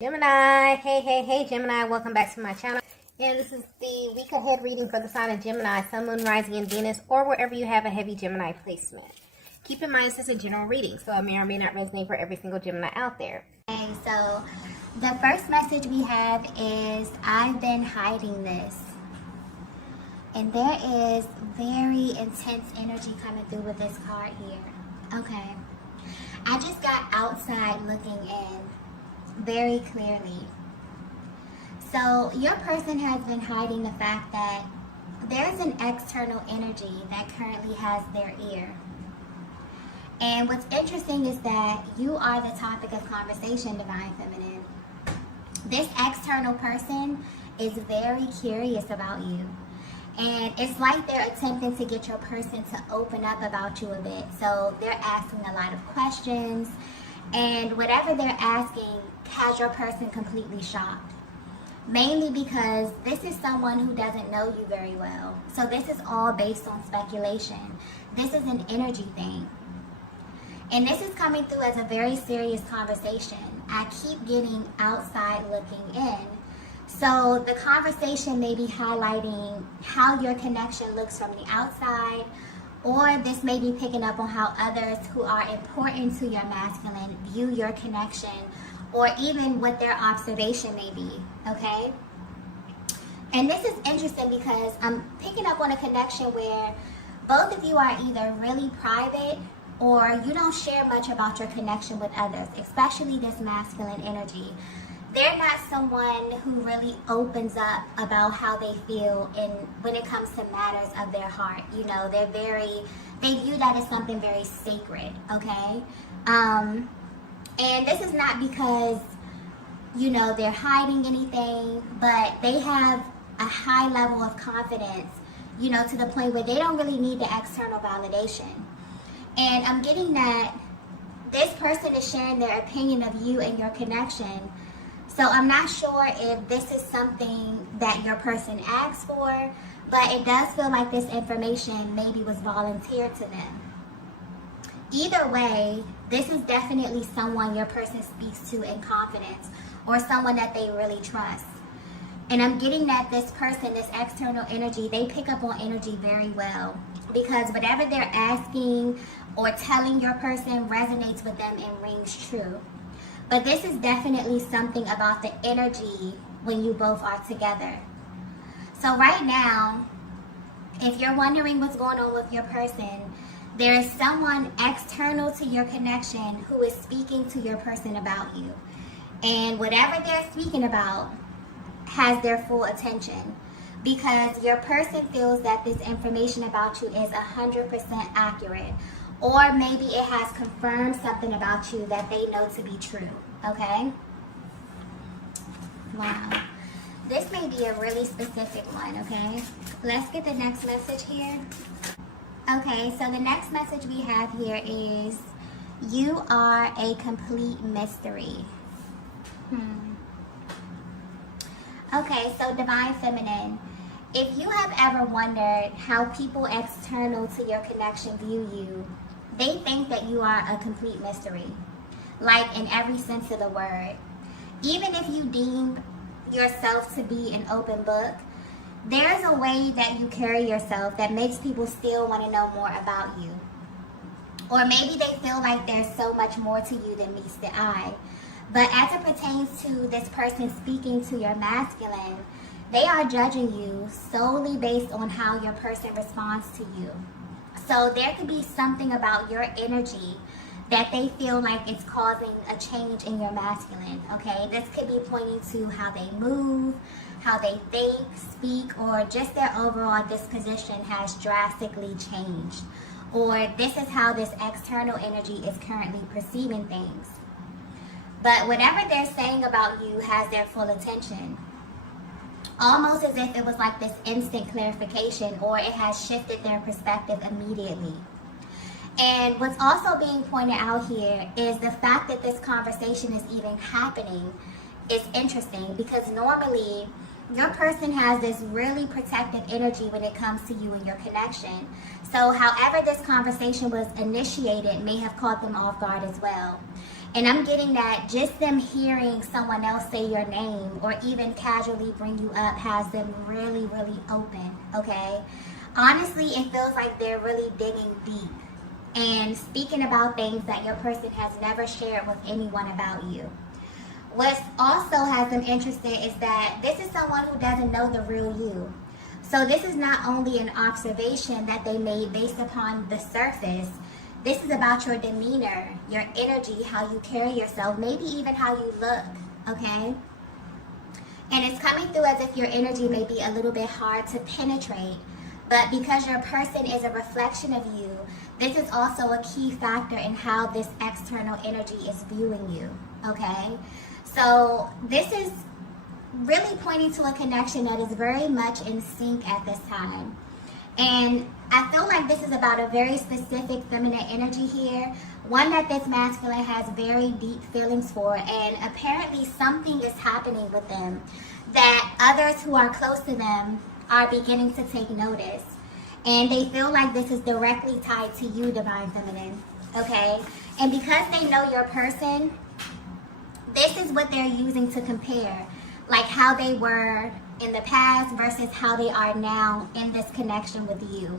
Gemini, hey Gemini, welcome back to my channel. And this is the week ahead reading for the sign of Gemini, Sun, Moon, Rising, and Venus, or wherever you have a heavy Gemini placement. Keep in mind this is a general reading, so it may or may not resonate for every single Gemini out there. Okay, so the first message we have is, I've been hiding this. And there is very intense energy coming through with this card here. Okay. I just got outside looking in very clearly. So your person has been hiding the fact that there's an external energy that currently has their ear. And what's interesting is that you are the topic of conversation, Divine Feminine. This external person is very curious about you. And it's like they're attempting to get your person to open up about you a bit. So they're asking a lot of questions. And whatever they're asking has your person completely shocked. Mainly because this is someone who doesn't know you very well. So this is all based on speculation. This is an energy thing. And this is coming through as a very serious conversation. I keep getting outside looking in. So the conversation may be highlighting how your connection looks from the outside, or this may be picking up on how others who are important to your masculine view your connection, or even what their observation may be, okay? And this is interesting because I'm picking up on a connection where both of you are either really private or you don't share much about your connection with others, especially this masculine energy. They're not someone who really opens up about how they feel when it comes to matters of their heart. You know, they view that as something very sacred, okay? And this is not because, you know, they're hiding anything, but they have a high level of confidence, you know, to the point where they don't really need the external validation. And I'm getting that this person is sharing their opinion of you and your connection. So I'm not sure if this is something that your person asked for, but it does feel like this information maybe was volunteered to them. Either way, this is definitely someone your person speaks to in confidence, or someone that they really trust. And I'm getting that this person, this external energy, they pick up on energy very well, because whatever they're asking or telling your person resonates with them and rings true. But this is definitely something about the energy when you both are together. So right now, if you're wondering what's going on with your person, there is someone external to your connection who is speaking to your person about you. And whatever they're speaking about has their full attention, because your person feels that this information about you is 100% accurate. Or maybe it has confirmed something about you that they know to be true, okay? Wow. This may be a really specific one, okay? Let's get the next message here. Okay, so the next message we have here is, you are a complete mystery. Okay, so Divine Feminine, if you have ever wondered how people external to your connection view you, they think that you are a complete mystery, like in every sense of the word. Even if you deem yourself to be an open book, there's a way that you carry yourself that makes people still want to know more about you. Or maybe they feel like there's so much more to you than meets the eye. But as it pertains to this person speaking to your masculine, they are judging you solely based on how your person responds to you. So there could be something about your energy that they feel like it's causing a change in your masculine, okay? This could be pointing to how they move, how they think, speak, or just their overall disposition has drastically changed. Or this is how this external energy is currently perceiving things. But whatever they're saying about you has their full attention. Almost as if it was like this instant clarification, or it has shifted their perspective immediately. And what's also being pointed out here is the fact that this conversation is even happening is interesting, because normally your person has this really protective energy when it comes to you and your connection. So however this conversation was initiated may have caught them off guard as well. And I'm getting that just them hearing someone else say your name or even casually bring you up has them really, really open, okay? Honestly, it feels like they're really digging deep and speaking about things that your person has never shared with anyone about you. What also has them interested is that this is someone who doesn't know the real you. So this is not only an observation that they made based upon the surface. This is about your demeanor, your energy, how you carry yourself, maybe even how you look, okay? And it's coming through as if your energy may be a little bit hard to penetrate, but because your person is a reflection of you, this is also a key factor in how this external energy is viewing you, okay? So this is really pointing to a connection that is very much in sync at this time. And I feel like this is about a very specific feminine energy here, one that this masculine has very deep feelings for, and apparently something is happening with them that others who are close to them are beginning to take notice. And they feel like this is directly tied to you, Divine Feminine, okay? And because they know your person, this is what they're using to compare, like how they were in the past versus how they are now in this connection with you.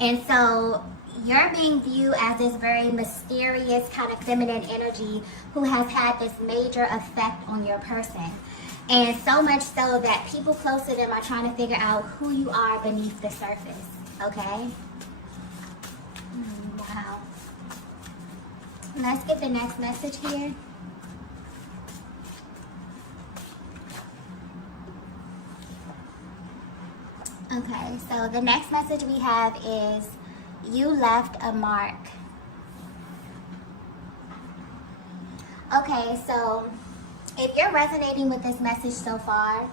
And so you're being viewed as this very mysterious kind of feminine energy who has had this major effect on your person. And so much so that people close to them are trying to figure out who you are beneath the surface, okay? Wow. Let's get the next message here. Okay, so the next message we have is, you left a mark. Okay, so if you're resonating with this message so far,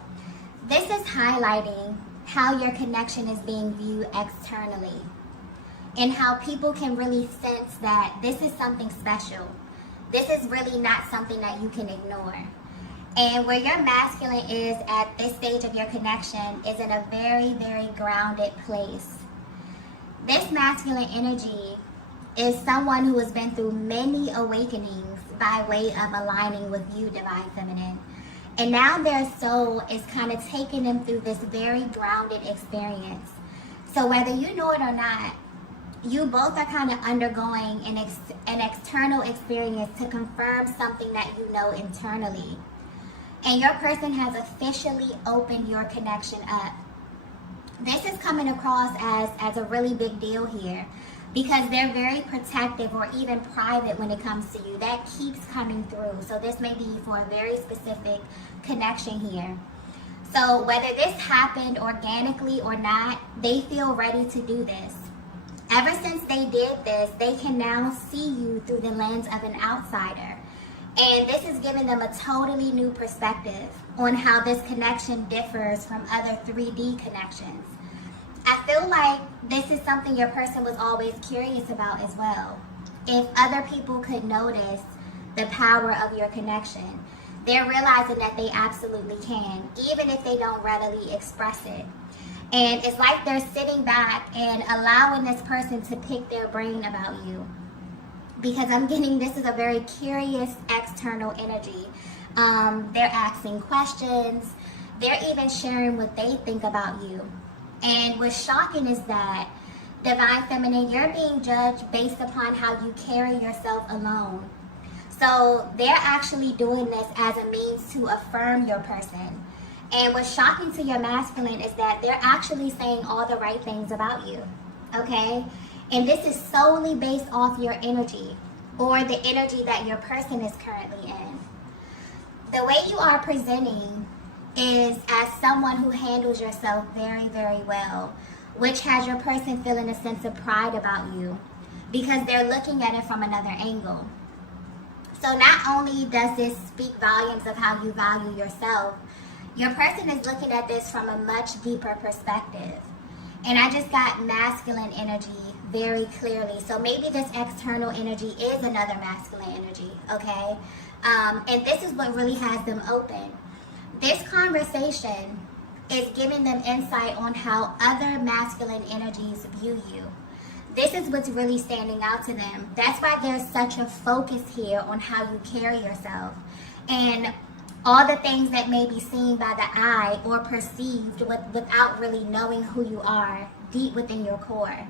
this is highlighting how your connection is being viewed externally and how people can really sense that this is something special. This is really not something that you can ignore. And where your masculine is at this stage of your connection is in a very, very grounded place. This masculine energy is someone who has been through many awakenings by way of aligning with you, Divine Feminine. And now their soul is kind of taking them through this very grounded experience. So whether you know it or not, you both are kind of undergoing an external experience to confirm something that you know internally. And your person has officially opened your connection up. This is coming across as a really big deal here because they're very protective or even private when it comes to you. That keeps coming through. So this may be for a very specific connection here. So whether this happened organically or not, they feel ready to do this. Ever since they did this, they can now see you through the lens of an outsider. And this is giving them a totally new perspective on how this connection differs from other 3D connections. I feel like this is something your person was always curious about as well. If other people could notice the power of your connection, they're realizing that they absolutely can, even if they don't readily express it. And it's like they're sitting back and allowing this person to pick their brain about you. Because I'm getting this is a very curious external energy. They're asking questions. They're even sharing what they think about you. And what's shocking is that, Divine Feminine, you're being judged based upon how you carry yourself alone. So they're actually doing this as a means to affirm your person. And what's shocking to your masculine is that they're actually saying all the right things about you. Okay? And this is solely based off your energy or the energy that your person is currently in. The way you are presenting is as someone who handles yourself very, very well, which has your person feeling a sense of pride about you because they're looking at it from another angle. So not only does this speak volumes of how you value yourself, your person is looking at this from a much deeper perspective. And I just got masculine energy very clearly. So maybe this external energy is another masculine energy, okay? And this is what really has them open. This conversation is giving them insight on how other masculine energies view you. This is what's really standing out to them. That's why there's such a focus here on how you carry yourself. And all the things that may be seen by the eye or perceived without really knowing who you are deep within your core.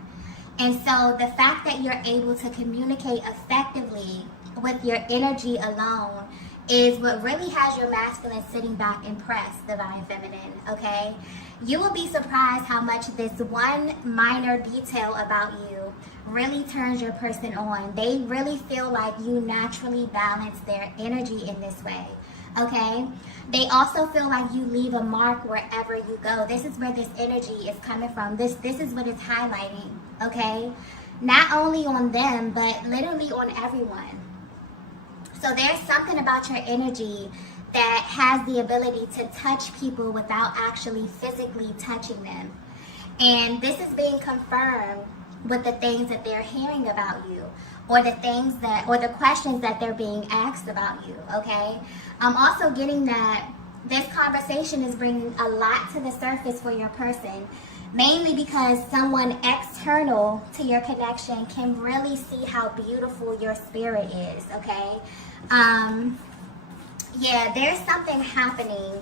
And so the fact that you're able to communicate effectively with your energy alone is what really has your masculine sitting back impressed, divine feminine, okay? You will be surprised how much this one minor detail about you really turns your person on. They really feel like you naturally balance their energy in this way, okay? They also feel like you leave a mark wherever you go. This is where this energy is coming from. This is what it's highlighting, okay? Not only on them, but literally on everyone. So there's something about your energy that has the ability to touch people without actually physically touching them. And this is being confirmed with the things that they're hearing about you, or the things that, or the questions that they're being asked about you, okay? I'm also getting that this conversation is bringing a lot to the surface for your person, mainly because someone external to your connection can really see how beautiful your spirit is, okay? Yeah, there's something happening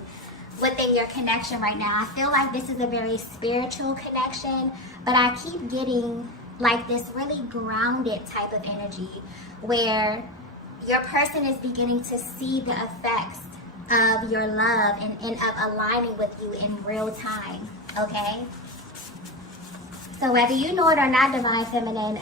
within your connection right now. I feel like this is a very spiritual connection, but I keep getting like this really grounded type of energy where your person is beginning to see the effects of your love and of aligning with you in real time, okay? So whether you know it or not, divine feminine,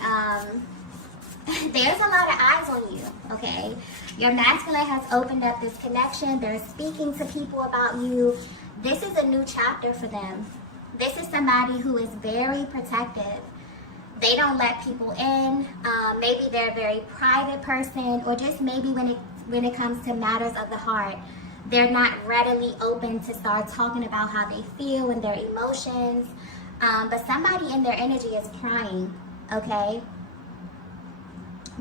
there's a lot of eyes on you, okay? Your masculine has opened up this connection. They're speaking to people about you. This is a new chapter for them. This is somebody who is very protective. They don't let people in. Maybe they're a very private person, or just maybe when it comes to matters of the heart, they're not readily open to start talking about how they feel and their emotions. But somebody in their energy is crying, okay?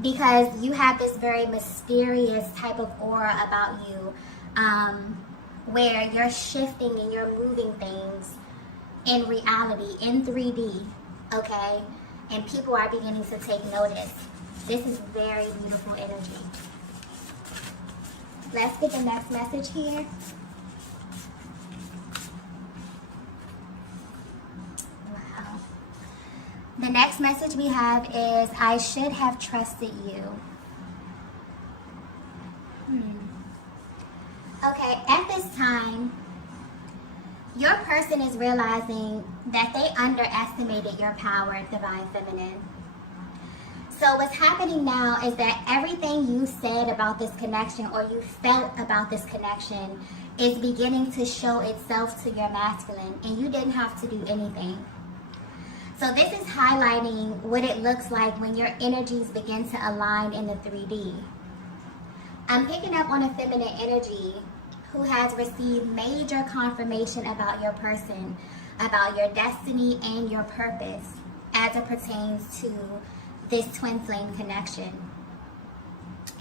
Because you have this very mysterious type of aura about you, where you're shifting and you're moving things in reality, in 3D, okay? And people are beginning to take notice. This is very beautiful energy. Let's get the next message here. Wow. The next message we have is, I should have trusted you. Okay, at this time, your person is realizing that they underestimated your power, divine feminine. So what's happening now is that everything you said about this connection, or you felt about this connection, is beginning to show itself to your masculine, and you didn't have to do anything. So this is highlighting what it looks like when your energies begin to align in the 3D. I'm picking up on a feminine energy who has received major confirmation about your person, about your destiny and your purpose as it pertains to this twin flame connection.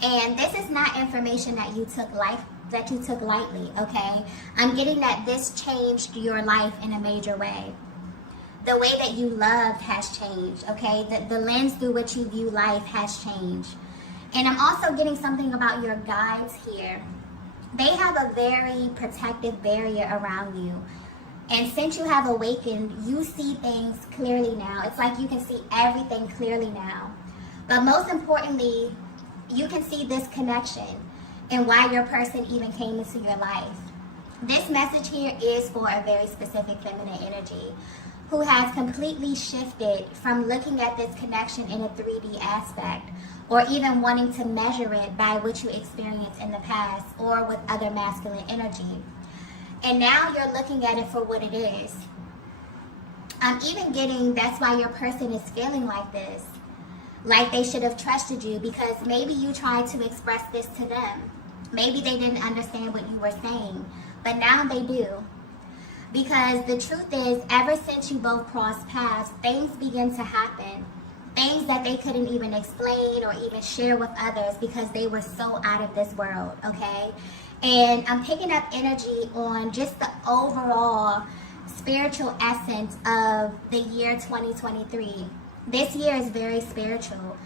And this is not information that you took lightly, okay? I'm getting that this changed your life in a major way. The way that you loved has changed, okay? The lens through which you view life has changed. And I'm also getting something about your guides here. They have a very protective barrier around you. And since you have awakened, you see things clearly now. It's like you can see everything clearly now. But most importantly, you can see this connection and why your person even came into your life. This message here is for a very specific feminine energy who has completely shifted from looking at this connection in a 3D aspect, or even wanting to measure it by what you experienced in the past or with other masculine energy. And now you're looking at it for what it is. I'm even getting that's why your person is feeling like this. Like they should have trusted you, because maybe you tried to express this to them. Maybe they didn't understand what you were saying, but now they do. Because the truth is, ever since you both crossed paths, things begin to happen. Things that they couldn't even explain or even share with others because they were so out of this world, okay? And I'm picking up energy on just the overall spiritual essence of the year 2023. This year is very spiritual.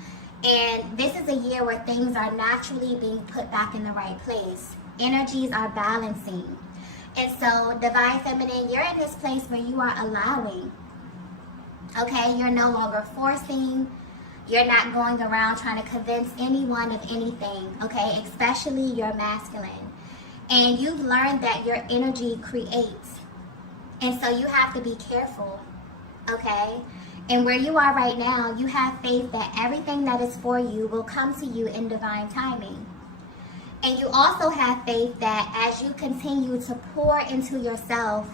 And this is a year where things are naturally being put back in the right place. Energies are balancing. And so, Divine Feminine, you're in this place where you are allowing. Okay? You're no longer forcing. You're not going around trying to convince anyone of anything. Okay? Especially your masculine. And you've learned that your energy creates. And so you have to be careful. Okay? And where you are right now, you have faith that everything that is for you will come to you in divine timing. And you also have faith that as you continue to pour into yourself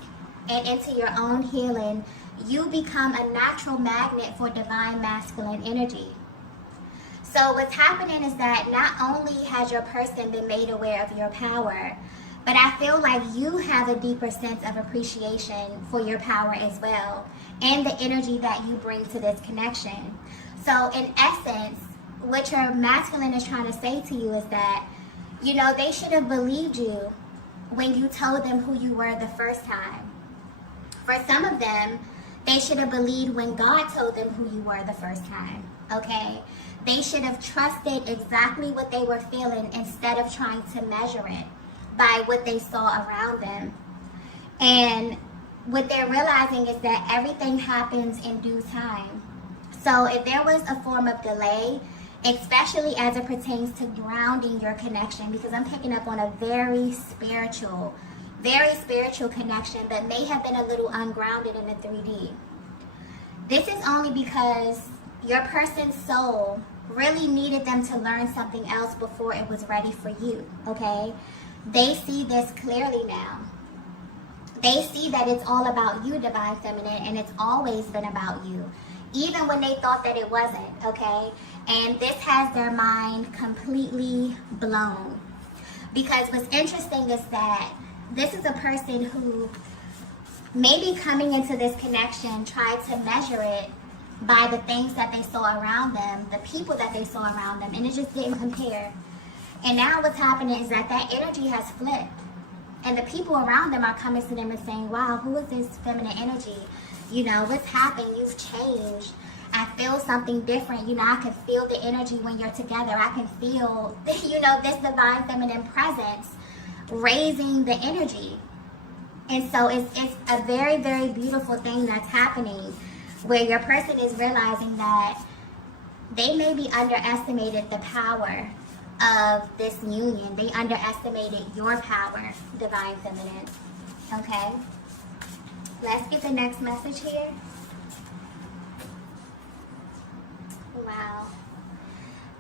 and into your own healing, you become a natural magnet for divine masculine energy. So what's happening is that not only has your person been made aware of your power, but I feel like you have a deeper sense of appreciation for your power as well, and the energy that you bring to this connection. So in essence, what your masculine is trying to say to you is that, you know, they should have believed you when you told them who you were the first time. For some of them, they should have believed when God told them who you were the first time, okay? They should have trusted exactly what they were feeling instead of trying to measure it by what they saw around them. And what they're realizing is that everything happens in due time. So if there was a form of delay, especially as it pertains to grounding your connection, because I'm picking up on a very spiritual connection, but may have been a little ungrounded in the 3D. This is only because your person's soul really needed them to learn something else before it was ready for you, okay? They see this clearly now. They see that it's all about you, Divine Feminine, and it's always been about you, even when they thought that it wasn't, okay? And this has their mind completely blown. Because what's interesting is that this is a person who maybe coming into this connection tried to measure it by the things that they saw around them, the people that they saw around them, and it just didn't compare. And now what's happening is that that energy has flipped. And the people around them are coming to them and saying, wow, who is this feminine energy? You know, what's happened? You've changed. I feel something different. You know, I can feel the energy when you're together. I can feel, you know, this divine feminine presence raising the energy. And so it's a very, very beautiful thing that's happening where your person is realizing that they maybe underestimated the power of this union. They underestimated your power, Divine Feminine. Okay? Let's get the next message here. Wow.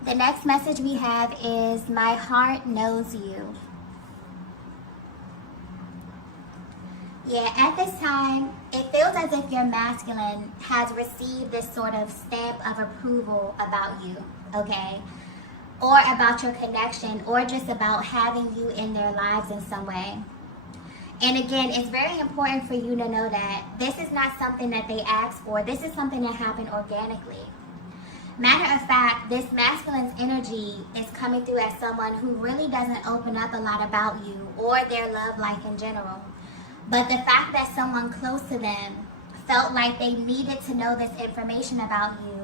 The next message we have is, my heart knows you. Yeah, at this time, it feels as if your masculine has received this sort of stamp of approval about you, okay? Or about your connection, or just about having you in their lives in some way. And again, it's very important for you to know that this is not something that they asked for. This is something that happened organically. Matter of fact, this masculine's energy is coming through as someone who really doesn't open up a lot about you or their love life in general. But the fact that someone close to them felt like they needed to know this information about you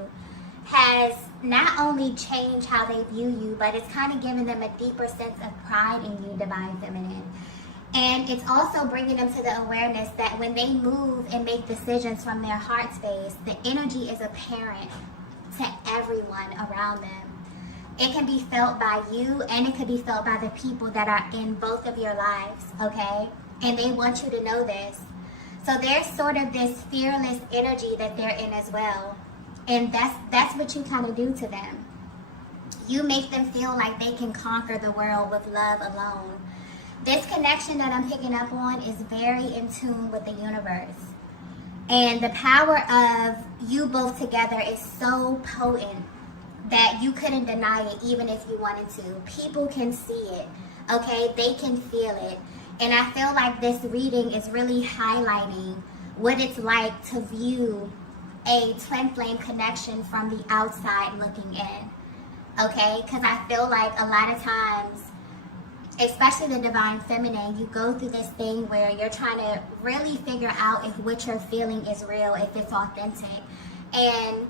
has not only changed how they view you, but it's kind of given them a deeper sense of pride in you, Divine Feminine. And it's also bringing them to the awareness that when they move and make decisions from their heart space, the energy is apparent to everyone around them. It can be felt by you, and it can be felt by the people that are in both of your lives, okay? And they want you to know this. So there's sort of this fearless energy that they're in as well. And that's what you kind of do to them. You make them feel like they can conquer the world with love alone. This connection that I'm picking up on is very in tune with the universe. And the power of you both together is so potent that you couldn't deny it even if you wanted to. People can see it, okay? They can feel it. And I feel like this reading is really highlighting what it's like to view a twin flame connection from the outside looking in, okay? Because I feel like a lot of times, especially the Divine Feminine, you go through this thing where you're trying to really figure out if what you're feeling is real, if it's authentic. And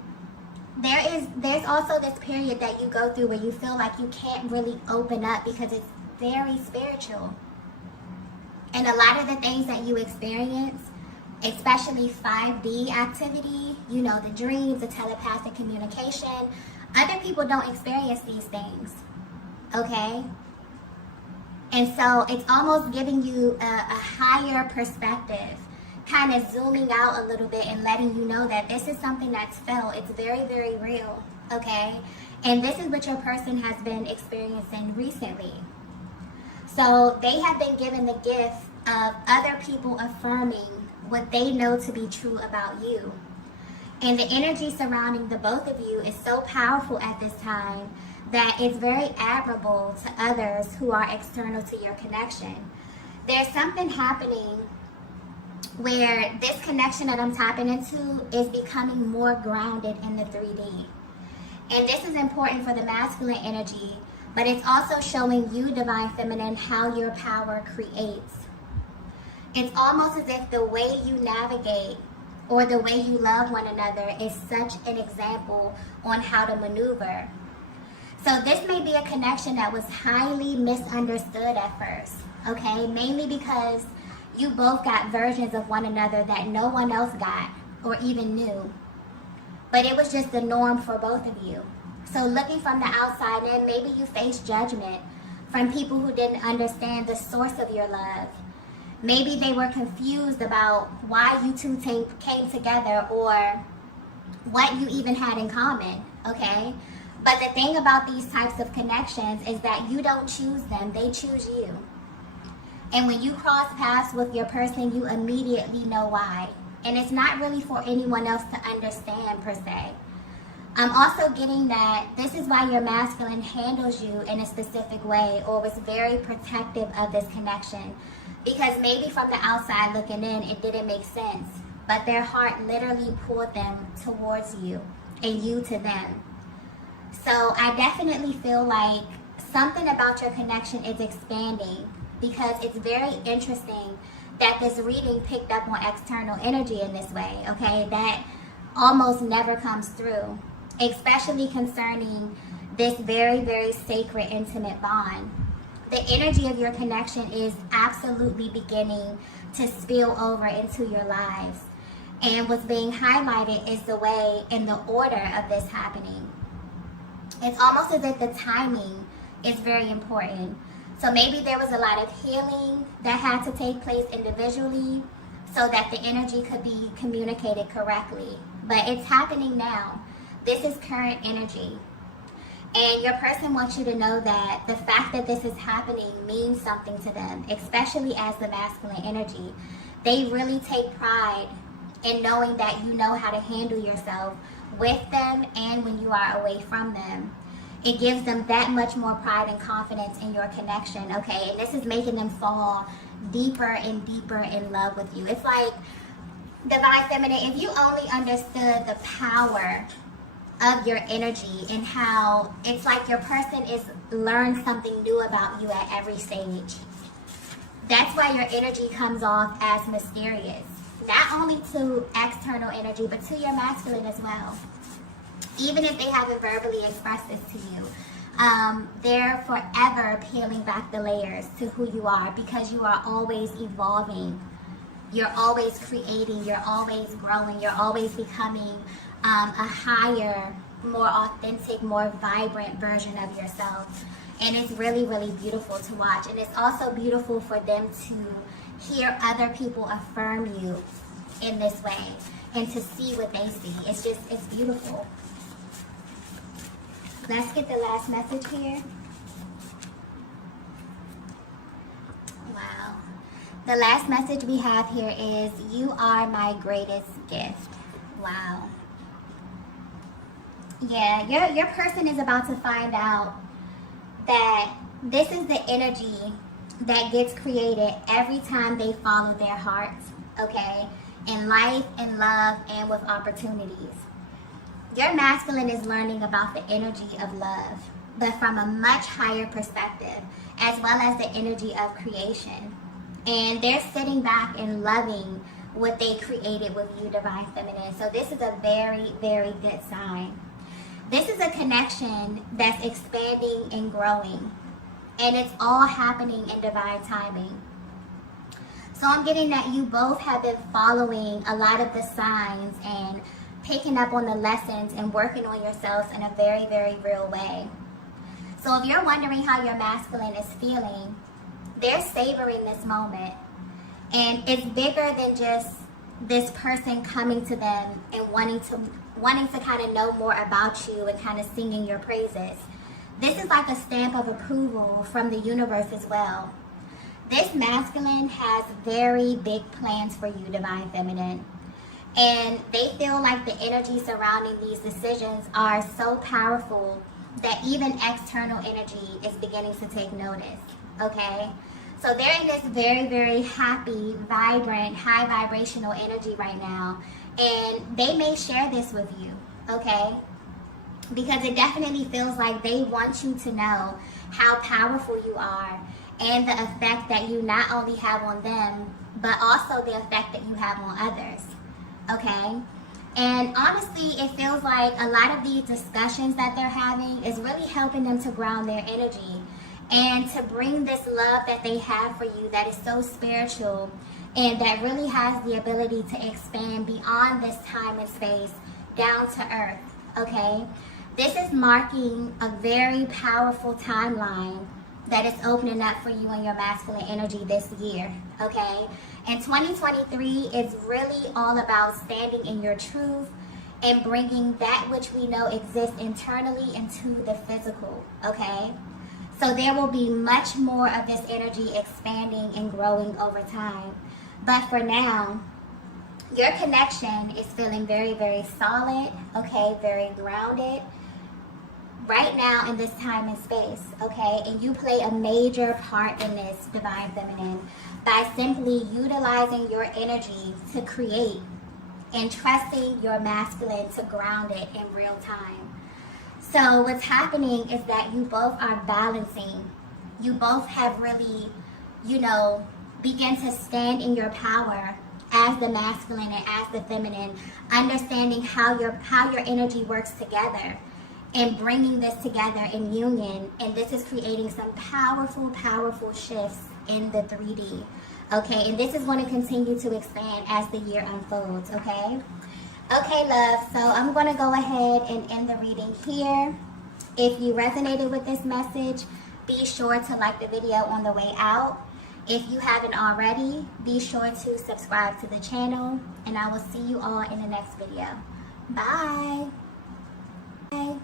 there's also this period that you go through where you feel like you can't really open up because it's very spiritual. And a lot of the things that you experience, especially 5D activity, you know, the dreams, the telepathic communication, other people don't experience these things, okay? And so it's almost giving you a higher perspective, kind of zooming out a little bit and letting you know that this is something that's felt. It's very, very real, okay? And this is what your person has been experiencing recently. So they have been given the gift of other people affirming what they know to be true about you. And the energy surrounding the both of you is so powerful at this time that it's very admirable to others who are external to your connection. There's something happening where this connection that I'm tapping into is becoming more grounded in the 3D. And this is important for the masculine energy, but it's also showing you, Divine Feminine, how your power creates. It's almost as if the way you navigate or the way you love one another is such an example on how to maneuver. So this may be a connection that was highly misunderstood at first, okay? Mainly because you both got versions of one another that no one else got or even knew. But it was just the norm for both of you. So looking from the outside in, maybe you faced judgment from people who didn't understand the source of your love. Maybe they were confused about why you two came together or what you even had in common, okay? But the thing about these types of connections is that you don't choose them, they choose you. And when you cross paths with your person, you immediately know why. And it's not really for anyone else to understand per se. I'm also getting that this is why your masculine handles you in a specific way or was very protective of this connection. Because maybe from the outside looking in, it didn't make sense. But their heart literally pulled them towards you and you to them. So I definitely feel like something about your connection is expanding because it's very interesting that this reading picked up on external energy in this way, okay? That almost never comes through, especially concerning this very, very sacred, intimate bond. The energy of your connection is absolutely beginning to spill over into your lives. And what's being highlighted is the way and the order of this happening. It's almost as if the timing is very important. So maybe there was a lot of healing that had to take place individually so that the energy could be communicated correctly. But it's happening now. This is current energy. And your person wants you to know that the fact that this is happening means something to them, especially as the masculine energy. They really take pride in knowing that you know how to handle yourself with them and when you are away from them. It gives them that much more pride and confidence in your connection, okay? And this is making them fall deeper and deeper in love with you. It's like, Divine Feminine, if you only understood the power of your energy and how it's like your person is learned something new about you at every stage. That's why your energy comes off as mysterious. Not only to external energy, but to your masculine as well. Even if they haven't verbally expressed this to you, they're forever peeling back the layers to who you are because you are always evolving. You're always creating. You're always growing. You're always becoming a higher, more authentic, more vibrant version of yourself. And it's really, really beautiful to watch. And it's also beautiful for them to hear other people affirm you in this way and to see what they see. It's beautiful. Let's get the last message here. Wow. The last message we have here is, you are my greatest gift. Wow. Yeah, your person is about to find out that this is the energy that gets created every time they follow their hearts, okay? In life, in love, and with opportunities. Your masculine is learning about the energy of love, but from a much higher perspective, as well as the energy of creation. And they're sitting back and loving what they created with you, Divine Feminine. So this is a very, very good sign. This is a connection that's expanding and growing. And it's all happening in divine timing. So I'm getting that you both have been following a lot of the signs and picking up on the lessons and working on yourselves in a very, very real way. So if you're wondering how your masculine is feeling, they're savoring this moment. And it's bigger than just this person coming to them and wanting to kind of know more about you and kind of singing your praises. This is like a stamp of approval from the universe as well. This masculine has very big plans for you, Divine Feminine. And they feel like the energy surrounding these decisions are so powerful that even external energy is beginning to take notice, okay? So they're in this very, very happy, vibrant, high vibrational energy right now. And they may share this with you, okay? Because it definitely feels like they want you to know how powerful you are and the effect that you not only have on them, but also the effect that you have on others, okay? And honestly, it feels like a lot of these discussions that they're having is really helping them to ground their energy and to bring this love that they have for you that is so spiritual and that really has the ability to expand beyond this time and space down to earth, okay? This is marking a very powerful timeline that is opening up for you and your masculine energy this year, okay? And 2023 is really all about standing in your truth and bringing that which we know exists internally into the physical, okay? So there will be much more of this energy expanding and growing over time. But for now, your connection is feeling very, very solid, okay? Very grounded right now in this time and space, okay? And you play a major part in this, Divine Feminine, by simply utilizing your energy to create and trusting your masculine to ground it in real time. So what's happening is that you both are balancing. You both have really, begin to stand in your power as the masculine and as the feminine, understanding how your energy works together and bringing this together in union. And this is creating some powerful, powerful shifts in the 3D. Okay, and this is going to continue to expand as the year unfolds, okay? Okay, love, so I'm going to go ahead and end the reading here. If you resonated with this message, be sure to like the video on the way out. If you haven't already, be sure to subscribe to the channel, and I will see you all in the next video. Bye. Bye.